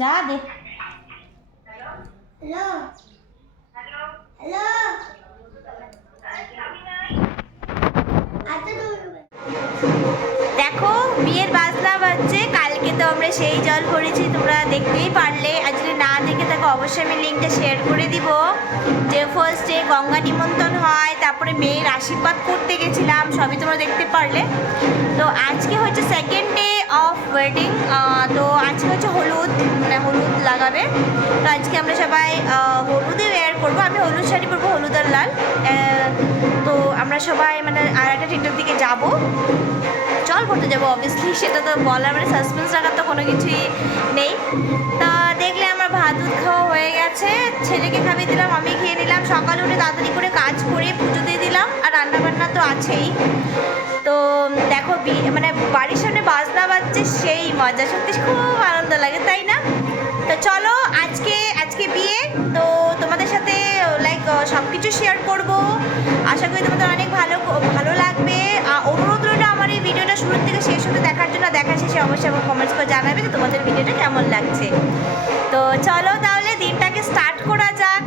যা দে। দেখো বিয়ের বাজনা বাজছে। কালকে তো আমরা সেই জল ভরেছি, তোমরা দেখতেই পারলে। আর যদি না দেখে থাকো অবশ্যই আমি লিঙ্কটা শেয়ার করে দিব। যে ফার্স্টে গঙ্গা নিমন্ত্রণ হয়, তারপরে মেয়ের আশীর্বাদ করতে গেছিলাম, সবই তোমরা দেখতে পারলে। তো আজকে হচ্ছে সেকেন্ড ডে অফ ওয়েডিং। তো আজকে হচ্ছে হলুদ, মানে হলুদ লাগাবে। তো আজকে আমরা সবাই হলুদে ওয়্যার করবো। আমি হলুদ শাড়ি পরবো, হলুদ আর লাল। তো আমরা সবাই মানে আর একটা ঠিকঠাক দিকে যাবো, জল ভরতে যাবো। অবভিয়াসলি সেটা তো বলার মানে সাসপেন্স রাখার তো কোনো কিছুই নেই। তা দেখলে আমার ভাত দুধ খাওয়া হয়ে গেছে, ছেলেকে খাইয়ে দিলাম, আমি খেয়ে নিলাম। সকালে উঠে তাড়াতাড়ি করে কাজ করে পুজো দিয়ে দিলাম, আর রান্নাবান্না তো আছেই। তো দেখো মানে বাড়ির সামনে বাজনা বাজছে, সেই মজা, সত্যি খুব আনন্দ লাগে, তাই না? তো চলো আজকে বিয়ে, তো তোমাদের সাথে লাইক সব কিছু শেয়ার করবো। আশা করি তোমাদের অনেক ভালো লাগবে। অনুরোধ রইল আমার এই ভিডিওটা শুরু থেকে শেষ হতে দেখার জন্য। দেখা শেষে অবশ্যই আমার কমেন্টস করে জানাবে যে তোমাদের ভিডিওটা কেমন লাগছে। তো চলো তাহলে দিনটাকে স্টার্ট করা যাক।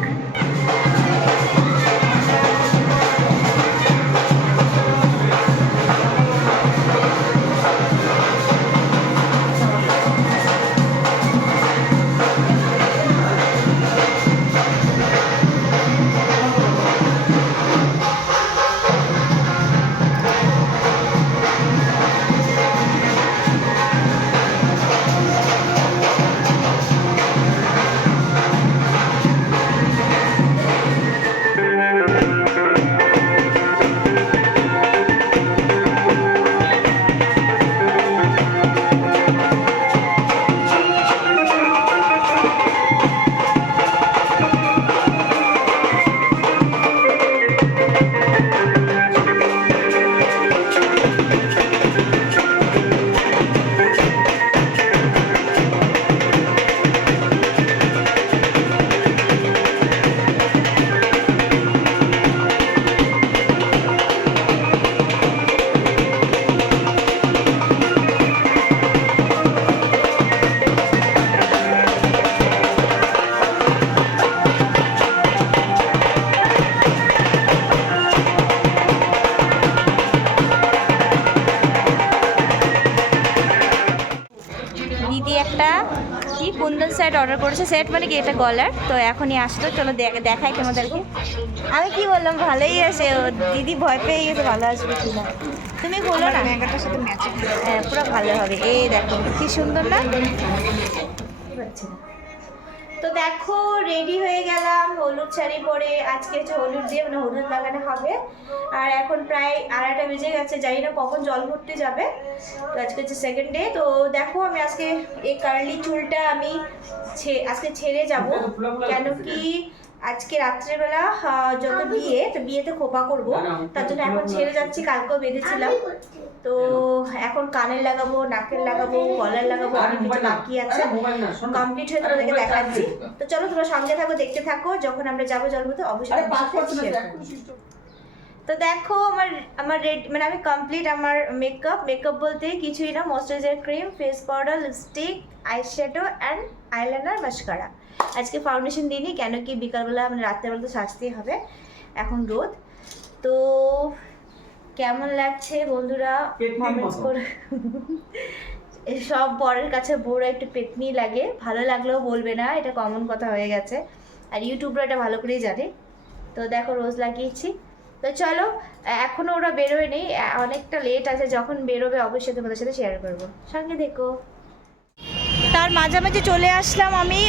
দিদি একটা কি কুন্দন সেট অর্ডার করেছে। সেট মানে কি, এটা গলার। তো এখনই আসলো, চলো দেখাই তোমাদেরকে। আমি কি বললাম, ভালোই আসে। দিদি ভয় পেয়ে গেছে ভালো আসবে কি না। তুমি বলো না, লেহেঙ্গাটার সাথে ম্যাচিং। হ্যাঁ, পুরো ভালো হবে। এই দেখো কি সুন্দর না। তো দেখো রেডি হয়ে গেলাম হলুদ শাড়ি পরে। আজকে হচ্ছে হলুদ দিয়ে মানে হলুদ লাগানো হবে। আর এখন প্রায় 2:30 বেজে গেছে, জানি না কখন জল ভরতে যাবে। তো আজকে হচ্ছে সেকেন্ড ডে। তো দেখো আমি আজকে এই কার্লি চুলটা আমি আজকে ছেড়ে যাব। কেন কি আজকে রাত্রেবেলা যত বিয়ে, তো বিয়েতে খোপা করব, তার জন্য এখন ছেড়ে যাচ্ছি। কালকেও বেঁধেছিলাম। তো এখন কানের লাগাবো, নাকের লাগাবো, গলার লাগাবো, অনেক কিছু বাকি আছে। কমপ্লিট হয়ে তোমাদেরকে দেখাচ্ছি। তো চলো তোমরা সঙ্গে থাকো, দেখতে থাকো। যখন আমরা যাবো জল ভরতে অবশ্যই। তো দেখো আমার রেড মানে আমি কমপ্লিট। আমার মেকআপ বলতে কিছুই না, moisturiser cream, face powder, lipstick, eyeshadow and eyeliner, mascara. আজকে ফাউন্ডেশন দিইনি, কেন কি বিকালবেলা মানে রাত্রেবেলা তো সাজতেই হবে, এখন রোদ। তো কেমন লাগছে বন্ধুরা কমেন্টস করে। সব বরের কাছে বউরা একটু পেতনি লাগে, ভালো লাগলেও বলবে না, এটা কমন কথা হয়ে গেছে। আর ইউটিউবরা এটা ভালো করেই জানে। তো দেখো রোজ লাগিয়েছি। তো চলো, এখনও ওরা বেরোয় নেই, অনেকটা লেট আছে। যখন বেরোবে অবশ্যই তোমাদের সাথে শেয়ার করবো, সঙ্গে দেখো। তার মাঝামাঝি চলে আসলাম আমি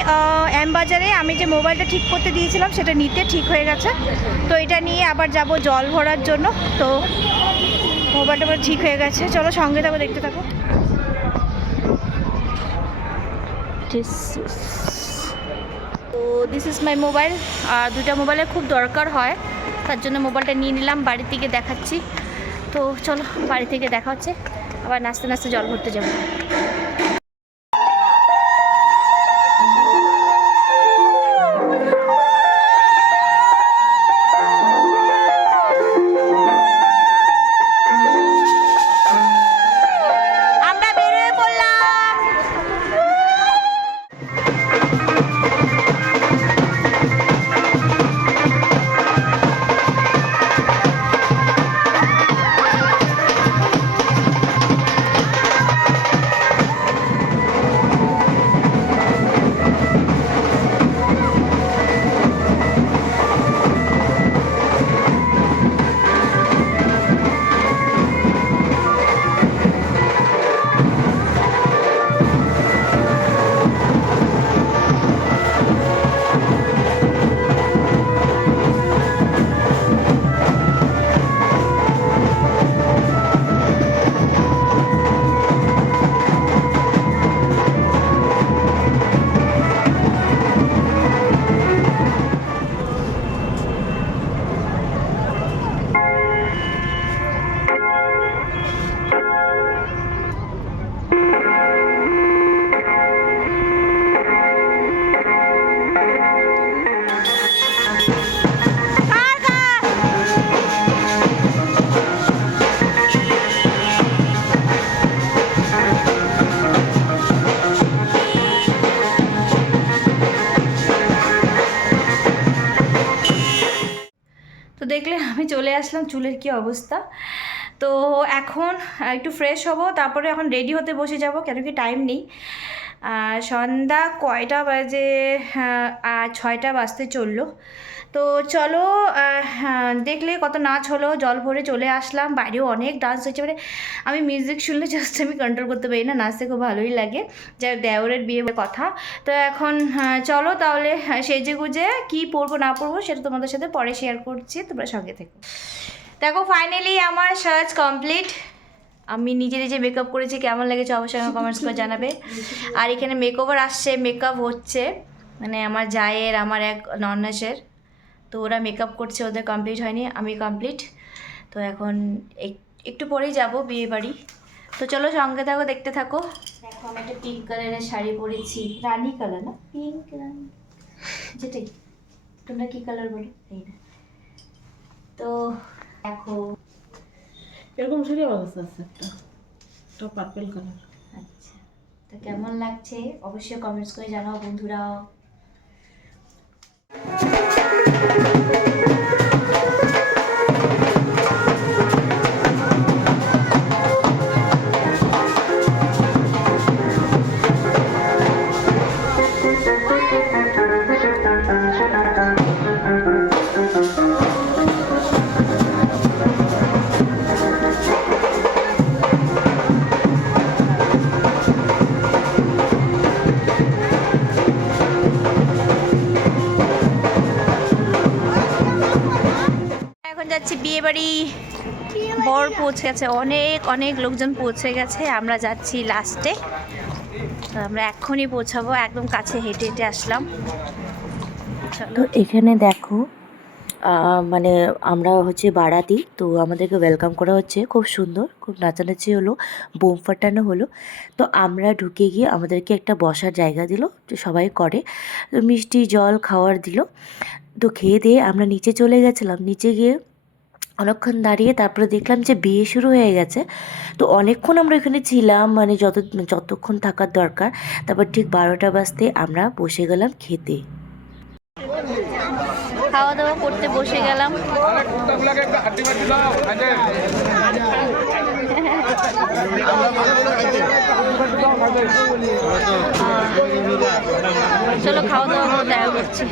বাজারে। আমি যে মোবাইলটা ঠিক করতে দিয়েছিলাম সেটা নিতে ঠিক হয়ে গেছে। তো এটা নিয়ে আবার যাব জল ভরার জন্য। তো মোবাইলটা আবার ঠিক হয়ে গেছে, চলো সঙ্গে থাকো, দেখতে থাকো। তো দিস ইজ মাই মোবাইল। আর দুটা মোবাইলের খুব দরকার হয়, তার জন্য মোবাইলটা নিয়ে নিলাম। বাড়ি থেকে দেখাচ্ছি। তো চলো বাড়ি থেকে দেখা হচ্ছে, আবার নাচতে নাচতে জল ভরতে যাবো। আমি চলে আসলাম, চুলের কি অবস্থা। তো এখন একটু ফ্রেশ হব, তারপরে এখন রেডি হতে বসে যাব, কেন কি টাইম নেই। সন্ধ্যা কয়টা বাজে, 6টা বাজতে চললো। তো চলো, দেখলে কত নাচ হলো, জল ভরে চলে আসলাম। বাইরেও অনেক ডান্স হয়েছে, মানে আমি মিউজিক শুনলে জাস্ট আমি কন্ট্রোল করতে পারি না, নাচতে খুব ভালোই লাগে। যা দেওরের বিয়ে কথা। তো এখন চলো তাহলে সেজে গুজে কী পরবো না পরবো সেটা তোমাদের সাথে পরে শেয়ার করছি, তোমরা সঙ্গে থেকো। দেখো ফাইনালি আমার সাজ কমপ্লিট। আমি নিজে নিজে মেকআপ করেছি, কেমন লেগেছে অবশ্যই আমার কমেন্টস করে জানাবে। আর এখানে মেকওভার আসছে, মেকআপ হচ্ছে, মানে আমার জায়ের, আমার এক নন্নাসের। তো ওরা মেকআপ করছে, ওদের কমপ্লিট হয়নি, আমি কমপ্লিট। তো এখন একটু পরেই যাব বিয়ে বাড়ি। তো চলো সঙ্গে থাকো, দেখতে থাকো। দেখো আমি একটা পিঙ্ক কালারের শাড়ি পরেছি, রানি কালার না, পিঙ্ক রানি যেটাই, তোমরা কী কালার বলো এই না। তো দেখো এরকম শাড়ি অবস্থা আছে একটা পার্পল কালার। আচ্ছা, তো কেমন লাগছে অবশ্যই কমেন্টস করে জানাও বন্ধুরা। এখন যাচ্ছি বিয়ে বাড়ি, বর পৌঁছে গেছে, অনেক অনেক লোকজন পৌঁছে গেছে, আমরা যাচ্ছি লাস্টে। আমরা এক্ষুনি পৌঁছাবো, একদম কাছে হেঁটে হেঁটে আসলাম। তো এখানে দেখো মানে আমরা হচ্ছে বারাতি, তো আমাদেরকে ওয়েলকাম করা হচ্ছে, খুব সুন্দর, খুব নাচানাচি হলো, বোম ফাটানো হলো। তো আমরা ঢুকে গিয়ে আমাদেরকে একটা বসার জায়গা দিল, তো সবাই করে, তো মিষ্টি জল খাওয়ার দিল। তো খেয়ে দিয়ে আমরা নিচে চলে গেছিলাম, নিচে গিয়ে অনেকক্ষণ দাঁড়িয়ে তারপরে দেখলাম যে বিয়ে শুরু হয়ে গেছে। তো অনেকক্ষণ আমরা এখানে ছিলাম, মানে যতক্ষণ থাকার দরকার। তারপর ঠিক 12টা বাজতে আমরা বসে গেলাম খেতে। খাওয়া দাওয়া করতে বসে গেলাম। চলো খাওয়া দাওয়া করে দেখা করছি।